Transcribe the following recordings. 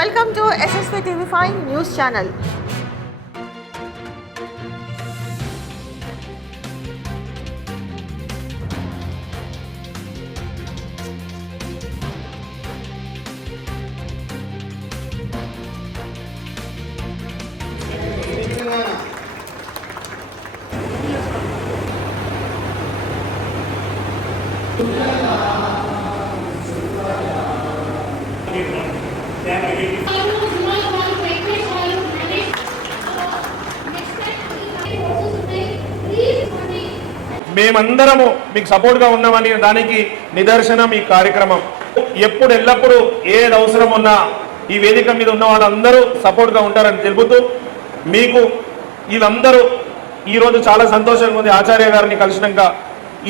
Welcome to SSP TV5 News Channel. మేమందరము మీకు సపోర్ట్గా ఉన్నామని దానికి నిదర్శనం ఈ కార్యక్రమం. ఎప్పుడు ఎల్లప్పుడూ ఏది అవసరం ఉన్నా ఈ వేదిక మీద ఉన్న వాళ్ళందరూ సపోర్ట్గా ఉంటారని తెలుపుతూ మీకు వీళ్ళందరూ ఈరోజు చాలా సంతోషంగా ఉంది. ఆచార్య గారిని కలిసినాక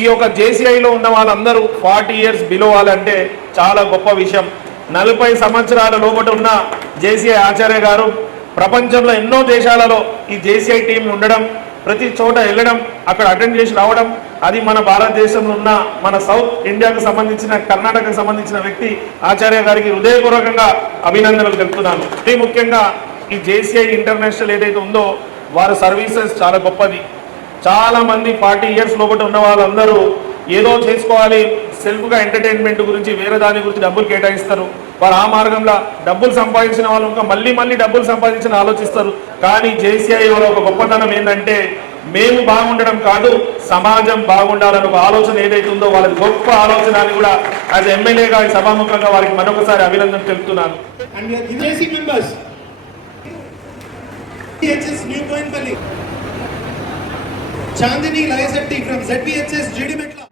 ఈ యొక్క జేసీఐలో ఉన్న వాళ్ళందరూ 40 years బిలో వాళ్ళంటే చాలా గొప్ప విషయం. 40 సంవత్సరాల లోపల ఉన్న జేసీఐ ఆచార్య గారు ప్రపంచంలో ఎన్నో దేశాలలో ఈ జేసీఐ టీం ఉండడం, ప్రతి చోట వెళ్ళడం, అక్కడ అటెండ్ చేసి రావడం, అది మన భారతదేశంలో ఉన్న మన సౌత్ ఇండియాకు సంబంధించిన కర్ణాటకకు సంబంధించిన వ్యక్తి ఆచార్య గారికి హృదయపూర్వకంగా అభినందనలు తెలుపుతున్నాను. అతి ముఖ్యంగా ఈ జేసీఐ ఇంటర్నేషనల్ ఏదైతే ఉందో వారి సర్వీసెస్ చాలా గొప్పది. చాలామంది 40 years లోపల ఉన్న వాళ్ళందరూ ఏదో చేసుకోవాలి, సెల్ఫ్గా ఎంటర్టైన్మెంట్ గురించి వేరే దాని గురించి డబ్బులు కేటాయిస్తారు. వారు ఆ మార్గంలో డబ్బులు సంపాదించిన వాళ్ళు ఇంకా మళ్ళీ డబ్బులు సంపాదించిన ఆలోచిస్తారు. కానీ జేసీఐ వాళ్ళ ఒక గొప్పతనం ఏంటంటే మేము బాగుండడం కాదు, సమాజం బాగుండాలని ఒక ఆలోచన ఏదైతే ఉందో వాళ్ళకి గొప్ప ఆలోచన అని కూడా యాజ్ ఎమ్మెల్యేగా ఈ సభాముఖంగా వారికి మరొకసారి అభినందన తెలుపుతున్నాను. Chandini Layasatti from ZBHS GD Metla.